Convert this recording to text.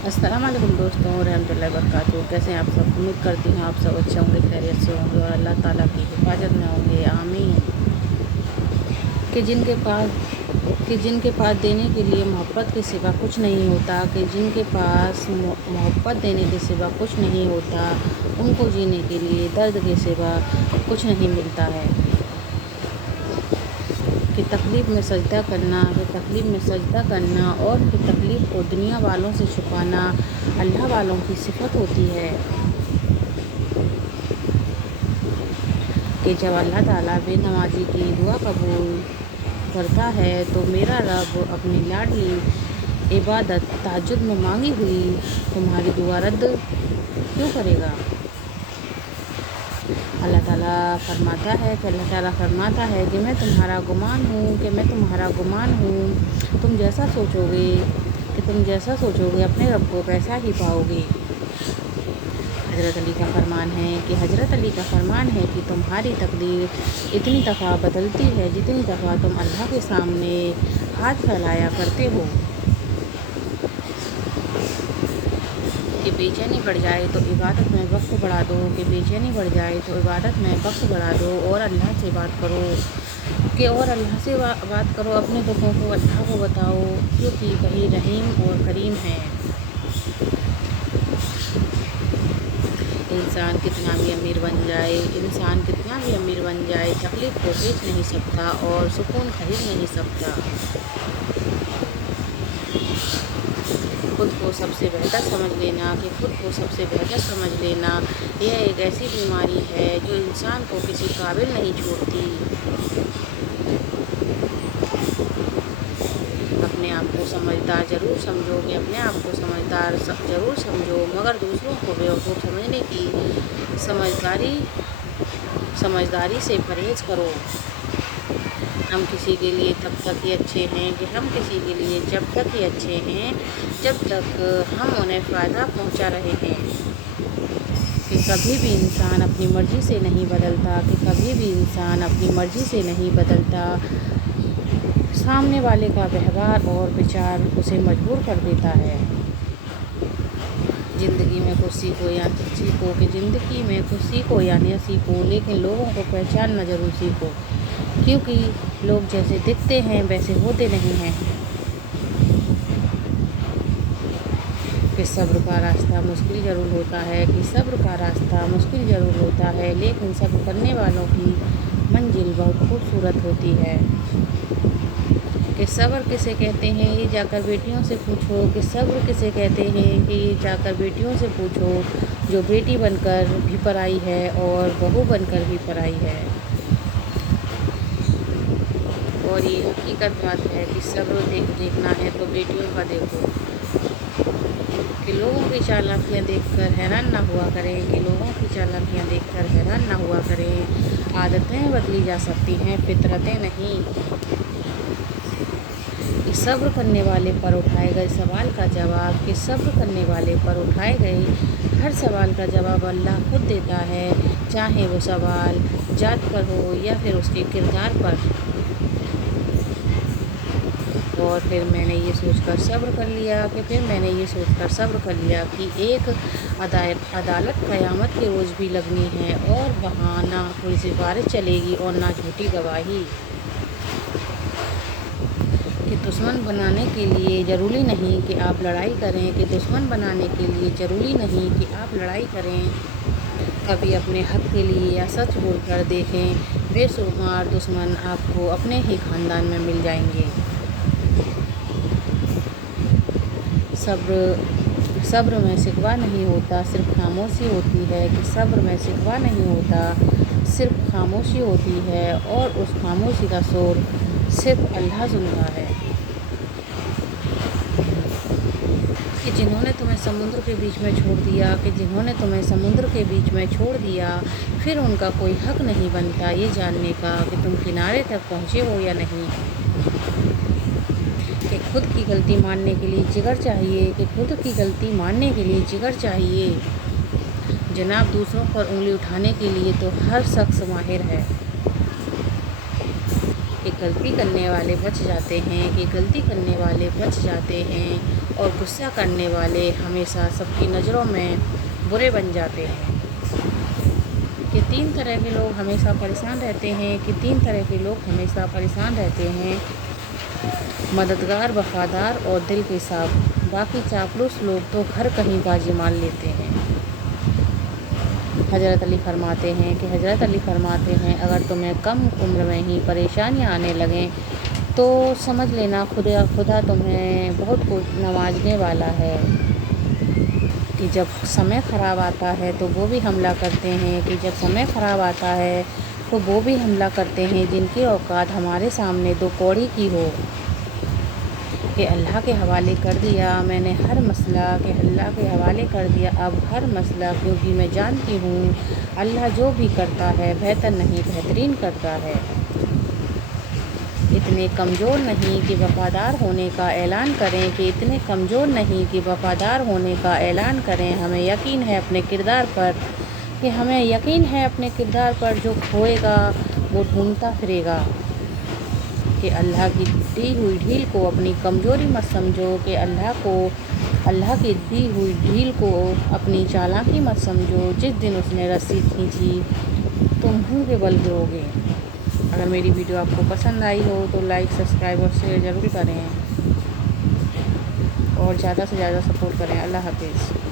अस्सलाम वालेकुम दोस्तों रहमतुल्लाहि व बरकातहू। कैसे हैं आप सब? उम्मीद करती हूँ आप सब अच्छे होंगे, खैरियत से होंगे और अल्लाह ताला की हिफाजत में होंगे, आमीन। कि जिनके पास देने के लिए मोहब्बत के सिवा कुछ नहीं होता, कि जिनके पास मोहब्बत देने के सिवा कुछ नहीं होता, उनको जीने के लिए दर्द के सिवा कुछ नहीं मिलता है। कि तकलीफ़ में सजदा करना, और कि तकलीफ़ को दुनिया वालों से छुपाना अल्लाह वालों की सिफत होती है। कि जब अल्लाह ताला बेनमाजी की दुआ कबूल करता है तो मेरा रब अपनी लाडली इबादत तहज्जुद में मांगी हुई तुम्हारी दुआ रद्द क्यों करेगा। अल्लाह ताला फरमाता है कि मैं तुम्हारा गुमान हूँ। तुम जैसा सोचोगे अपने रब को वैसा ही पाओगे। हज़रत अली का फरमान है कि तुम्हारी तकदीर इतनी दफ़ा बदलती है जितनी दफ़ा तुम अल्लाह के सामने हाथ फैलाया करते हो। कि बेचैनी बढ़ जाए तो इबादत में वक्त बढ़ा दो और अल्लाह से बात करो। अपने दुखों को अल्लाह को बताओ, क्योंकि वही रहीम और करीम है। इंसान कितना भी अमीर बन जाए तकलीफ़ को बेच नहीं सकता और सुकून खरीद नहीं सकता। खुद को सबसे बेहतर समझ लेना यह एक ऐसी बीमारी है जो इंसान को किसी काबिल नहीं छोड़ती। अपने आप को समझदार ज़रूर समझो, मगर दूसरों को बेवकूफ़ समझने की समझदारी से परहेज़ करो। हम किसी के लिए तब तक ही अच्छे हैं कि जब तक ही अच्छे हैं जब तक हम उन्हें फ़ायदा पहुंचा रहे हैं। कि कभी भी इंसान अपनी मर्ज़ी से नहीं बदलता। सामने वाले का व्यवहार और विचार उसे मजबूर कर देता है। ज़िंदगी में कुछ सीखो या न सीखो, लेकिन लोगों को पहचानना ज़रूर सीखो, क्योंकि लोग जैसे दिखते हैं वैसे होते नहीं हैं। कि सब्र का रास्ता मुश्किल ज़रूर होता है, लेकिन सब्र करने वालों की मंजिल बहुत खूबसूरत होती है। कि सब्र किसे कहते हैं ये जाकर बेटियों से पूछो, जो बेटी बनकर भी पराई है और बहू बनकर भी पराई है। और ये हकीकत बात है कि सब्र देखना है तो बेटियों का देखो। कि लोगों की चालाकियाँ देखकर हैरान ना हुआ करें। आदतें बदली जा सकती हैं, फितरतें नहीं। कि सब्र करने वाले पर उठाए गए हर सवाल का जवाब अल्लाह खुद देता है, चाहे वो सवाल जात पर हो या फिर उसके किरदार पर। और फिर मैंने ये सोचकर सब्र कर लिया कि एक अदालत क़यामत के रोज़ भी लगनी है और वहाँ ना कोई सिफारिश चलेगी और ना झूठी गवाही। कि दुश्मन बनाने के लिए ज़रूरी नहीं कि आप लड़ाई करें। कभी अपने हक़ के लिए या सच बोलकर देखें, बेशुमार दुश्मन आपको अपने ही ख़ानदान में मिल जाएंगे। सब्र में शिकवा नहीं होता, सिर्फ खामोशी होती है। कि सब्र में शिकवा नहीं होता, सिर्फ खामोशी होती है, और उस खामोशी का शोर सिर्फ अल्लाह सुनता है। कि जिन्होंने तुम्हें समुद्र के बीच में छोड़ दिया, फिर उनका कोई हक़ नहीं बनता ये जानने का कि तुम किनारे तक पहुँचे हो या नहीं। कि खुद की गलती मानने के लिए जिगर चाहिए। जनाब, दूसरों पर उंगली उठाने के लिए तो हर शख्स माहिर है। कि غلطی کرنے والے بچ جاتے ہیں، کہ غلطی کرنے والے بچ جاتے ہیں اور غصہ کرنے والے ہمیشہ سب کی نظروں میں برے بن جاتے ہیں۔ کہ 3 طرح کے لوگ ہمیشہ پریشان رہتے ہیں، کہ 3 طرح کے لوگ ہمیشہ پریشان رہتے ہیں: مددگار، وفادار اور دل کے صاف۔ باقی چاپلوس لوگ تو ہر کہیں بازی مار لیتے ہیں۔ حضرت علی فرماتے ہیں اگر تمہیں کم عمر میں ہی پریشانیاں آنے لگیں تو سمجھ لینا خدا تمہیں بہت کچھ نوازنے والا ہے۔ کہ جب سمے خراب آتا ہے تو وہ بھی حملہ کرتے ہیں، کہ جب سمے خراب آتا ہے تو وہ بھی حملہ کرتے ہیں جن کی اوقات ہمارے سامنے 2 کوڑی کی ہو۔ کہ اللہ کے حوالے کر دیا میں نے ہر مسئلہ، کہ اللہ کے حوالے کر دیا اب ہر مسئلہ، کیونکہ میں جانتی ہوں اللہ جو بھی کرتا ہے بہتر نہیں بہترین کرتا ہے۔ اتنے کمزور نہیں کہ وفادار ہونے کا اعلان کریں، کہ اتنے کمزور نہیں کہ وفادار ہونے کا اعلان کریں۔ ہمیں یقین ہے اپنے کردار پر، کہ ہمیں یقین ہے اپنے کردار پر، جو کھوئے گا وہ ڈھونڈتا پھرے گا۔ کہ اللہ کی دی ہوئی ڈھیل کو اپنی کمزوری مت سمجھو، کہ اللہ کی دی ہوئی ڈھیل کو اپنی چالاکی مت سمجھو۔ جس دن اس نے رسی کھینچی تم منہ کے بل گرو گے۔ اگر میری ویڈیو آپ کو پسند آئی ہو تو لائک، سبسکرائب اور شیئر ضرور کریں اور زیادہ سے زیادہ سپورٹ کریں۔ اللہ حافظ۔